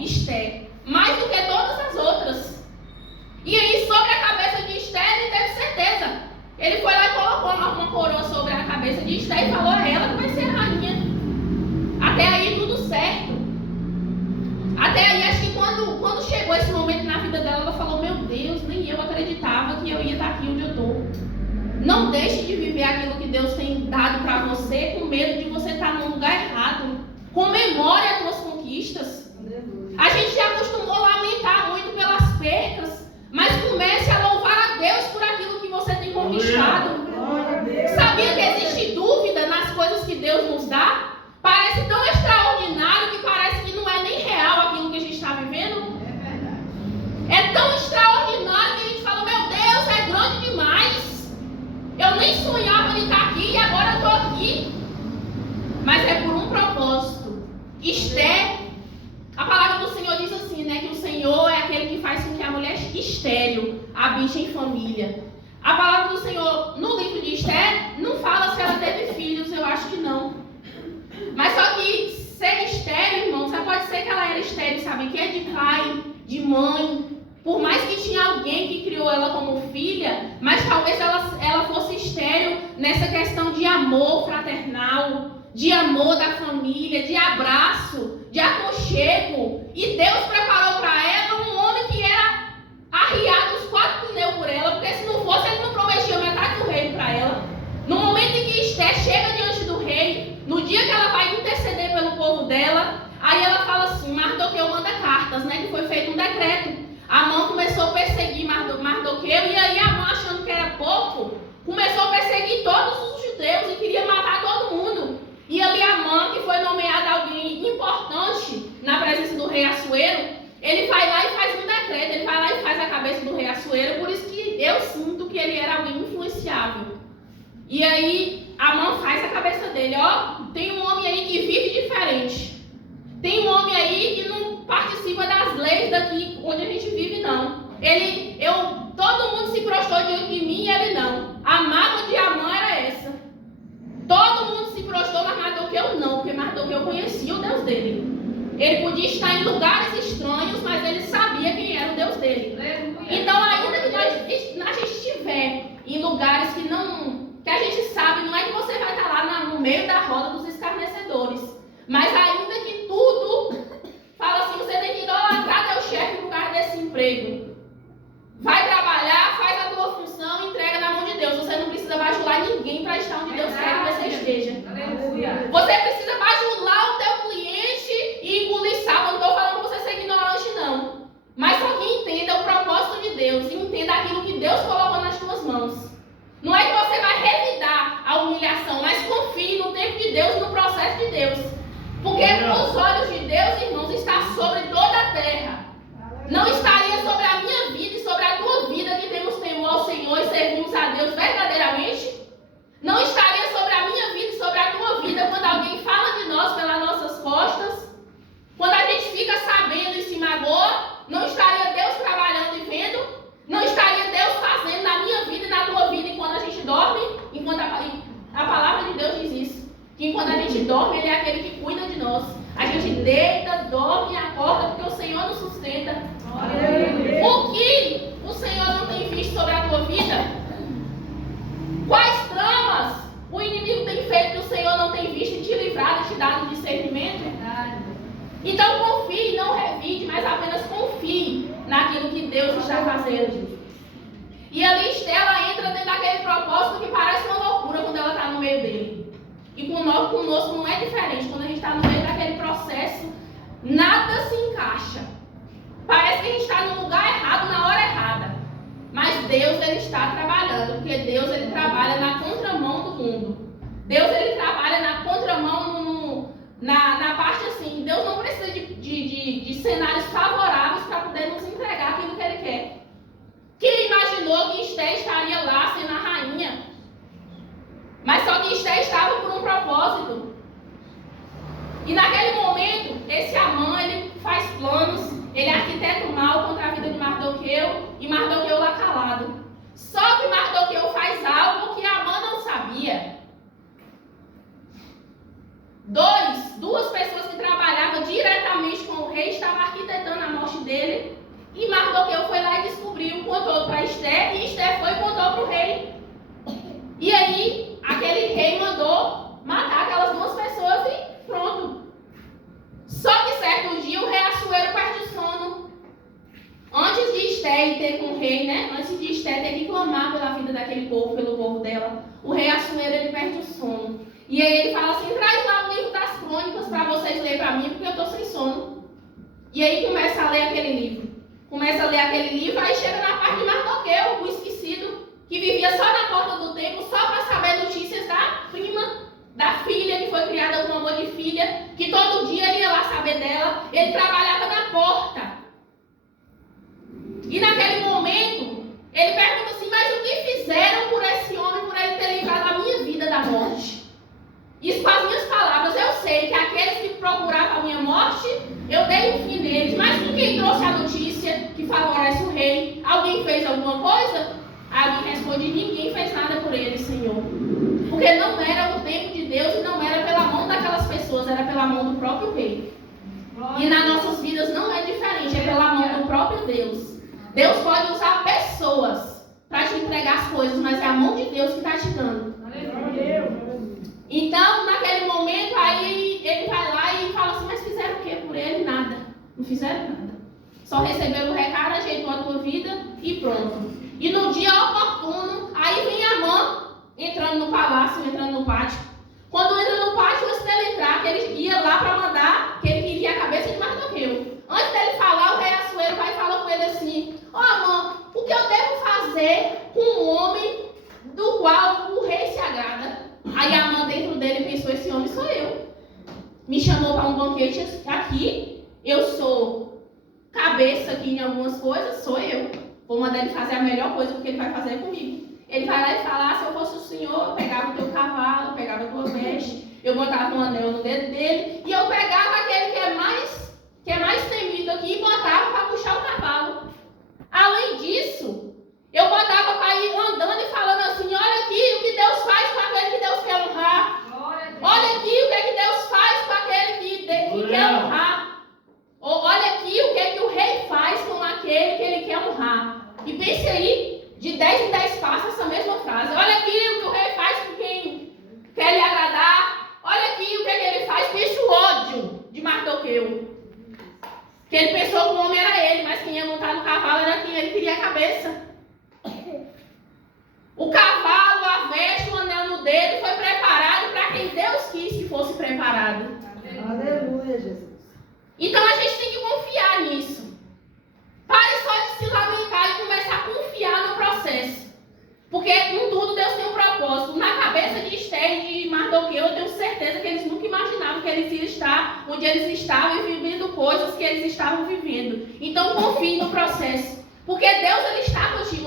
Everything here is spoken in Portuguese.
Esté, mais do que todas as outras. E aí, sobre a cabeça de Esté, ele teve certeza. Ele foi lá e colocou uma coroa sobre a cabeça de Esté e falou a ela que vai ser a rainha. Até aí, tudo certo. Até aí, acho que quando chegou esse momento na vida dela, ela falou: meu Deus, nem eu acreditava que eu ia estar aqui onde eu estou. Não deixe de viver aquilo que Deus tem dado para você com medo de você estar no lugar errado. Comemore as suas conquistas. A gente já acostumou a lamentar muito pelas percas, mas comece a louvar a Deus por aquilo que você tem conquistado. Sabia que existe dúvida nas coisas que Deus nos dá? Parece tão extraordinário que parece que não é nem real aquilo que a gente está vivendo. É tão extraordinário que a gente fala: meu Deus, é grande demais. Eu nem sonhava de estar aqui e agora eu estou aqui. Mas é por um propósito. Esté, a palavra do Senhor diz assim, né? Que o Senhor é aquele que faz com que a mulher estéril habite em família. A palavra do Senhor no livro de Esté não fala se ela teve filhos, eu acho que não. Mas só que ser estéril, irmão, só pode ser que ela era estéril, sabe? Que é de pai, de mãe. Por mais que tinha alguém que criou ela como filha, mas talvez ela fosse estéril nessa questão de amor fraternal, de amor da família, de abraço, de aconchego. E Deus preparou para ela um homem que era arriado os 4 pneus por ela, porque se não fosse, ele não prometia metade do reino para ela. No momento em que Esté chega diante do rei, no dia que ela vai interceder pelo povo dela, aí ela fala assim: Mardoqueu manda cartas, né? Que foi feito um decreto. Amã começou a perseguir Mardoqueu, e aí Amã, achando que era pouco, começou a perseguir todos os judeus e queria matar todo mundo. E ali Amã, que foi nomeado alguém importante na presença do rei Assuero, ele vai lá e faz um decreto, ele vai lá e faz a cabeça do rei Assuero, por isso que eu sinto que ele era alguém influenciável. E aí Amã faz a cabeça dele: ó, tem um homem aí que vive diferente. Tem um homem aí que não participa das leis daqui onde a gente vive, não. Todo mundo se prostrou diante de mim e ele não. A mágoa de Amã era essa. Todo mundo se prostrou, mas Mardoqueu não, porque Mardoqueu conhecia o Deus dele. Ele podia estar em lugares estranhos, mas ele sabia quem era o Deus dele. Então, ainda que a gente estiver em lugares que a gente sabe, não é que você vai estar lá no meio da roda dos escarnecedores, mas ainda que tudo fala assim: você tem que idolatrar teu chefe por causa desse emprego. Vai trabalhar, faz a tua função e entrega na mão de Deus. Você não precisa bajular ninguém para estar onde Deus quer que você esteja. Aleluia. Você precisa bajular o teu cliente e engolir sapo. Não estou falando para você ser ignorante, não. Mas só que entenda o propósito de Deus e entenda aquilo que Deus colocou nas tuas mãos. Não é que você vai revidar a humilhação, mas confie no tempo de Deus, no processo de Deus. Porque os olhos de Deus, irmãos, estão sobre toda a terra. Não estaria sobre a minha vida e sobre a tua vida que temos temor ao Senhor e servimos a Deus verdadeiramente? Não estaria sobre a minha vida e sobre a tua vida quando alguém fala de nós pelas nossas costas? Quando a gente fica sabendo e se magoa? Não estaria Deus trabalhando e vendo? Não estaria Deus fazendo na minha vida e na tua vida enquanto a gente dorme? Enquanto a palavra de Deus diz isso. Que enquanto a gente dorme, Ele é aquele que cuida de nós. A gente deita, dorme e acorda porque o Senhor nos sustenta. O que o Senhor não tem visto sobre a tua vida? Quais tramas o inimigo tem feito que o Senhor não tem visto e te livrado e te dado discernimento? Então confie, não revide, mas apenas confie naquilo que Deus está fazendo. E ali Estela entra dentro daquele propósito que parece uma loucura quando ela está no meio dele. E conosco não é diferente. Quando a gente está no meio daquele processo, nada se encaixa. Parece que a gente está no lugar errado, na hora errada. Mas Deus, Ele está trabalhando. Porque Deus, Ele trabalha na contramão do mundo. Deus, Ele trabalha na contramão, na parte assim. Deus não precisa de cenários favoráveis para poder nos entregar aquilo que Ele quer. Quem imaginou que Esté estaria lá sendo a rainha? Mas só que Esté estava por um propósito. E naquele momento, esse Amã, ele faz planos, ele arquiteta o mal contra a vida de Mardoqueu, e Mardoqueu lá calado. Só que Mardoqueu faz algo que Amã não sabia. Duas pessoas que trabalhavam diretamente com o rei estavam arquitetando rei, né? Antes de Esté ter que clamar pela vida daquele povo, pelo povo dela, o rei Assuero, ele perde o sono. E aí ele fala assim, traz lá o livro das crônicas para vocês lerem para mim, porque eu estou sem sono. E aí começa a ler aquele livro. Aí chega na parte de Mardoqueu, o esquecido, que vivia só na porta do templo, só para saber notícias da prima, da filha, que foi criada com amor de filha, que todo dia ele ia lá saber dela. Ele trabalhava na porta. E naquele momento, ele pergunta assim, mas o que fizeram por esse homem, por ele ter livrado a minha vida da morte? Isso com as minhas palavras, eu sei que aqueles que procuravam a minha morte, eu dei um fim neles. Mas com quem trouxe a notícia que favorece o rei, alguém fez alguma coisa? Alguém responde, ninguém fez nada por ele, Senhor. Porque não era o tempo de Deus e não era pela mão daquelas pessoas, era pela mão do próprio rei. E nas nossas vidas não é diferente, é pela mão do próprio Deus. Deus pode usar pessoas para te entregar as coisas, mas é a mão de Deus que está te dando. Então, naquele momento, aí ele vai lá e fala assim, mas fizeram o que por ele? Nada. Não fizeram nada. Só receberam o recado, ajeitou a tua vida e pronto. E no dia oportuno, aí vem Amã entrando no palácio, entrando no pátio. Quando entra no pátio, antes dele entrar, que ele ia lá para mandar, que ele queria a cabeça de Mardoqueu. Antes dele falar, o rei Assuero vai falar com ele assim, Amã, o que eu devo fazer com um homem do qual o rei se agrada? Aí Amã dentro dele pensou, esse homem sou eu. Me chamou para um banquete aqui, eu sou cabeça aqui em algumas coisas, sou eu. Vou mandar ele fazer a melhor coisa, porque ele vai fazer comigo. Ele vai lá e fala, se eu fosse o senhor, eu pegava o teu cavalo, pegava a tua veste, eu botava um anel no dedo dele, e eu pegava aquele que é mais temido aqui e botava para puxar o cavalo. Além disso, eu botava para ir andando e falando assim, olha aqui o que Deus faz com aquele que Deus quer honrar. Olha aqui o que é que Deus faz com aquele que quer honrar. Olha aqui o que é que o rei faz com aquele que ele quer honrar. E pense aí, de 10 em 10 passos essa mesma frase. Olha aqui o que o rei faz com quem quer lhe agradar. Olha aqui o que é que ele faz. Pense o ódio de Mardoqueu. Que ele pensou que o homem era ele, mas quem ia montar no cavalo era quem ele queria a cabeça. O cavalo, a veste, o anel no dedo foi preparado para quem Deus quis que fosse preparado. Aleluia, Jesus. Então a gente tem que confiar nisso. Pare só de se lamentar e começar a confiar no processo. Porque em tudo Deus tem um propósito. Na cabeça de Esté e de Mardoqueu, eu tenho certeza que eles nunca imaginavam que eles iam estar onde eles estavam e vivendo coisas que eles estavam vivendo. Então confie no processo. Porque Deus ele está contigo.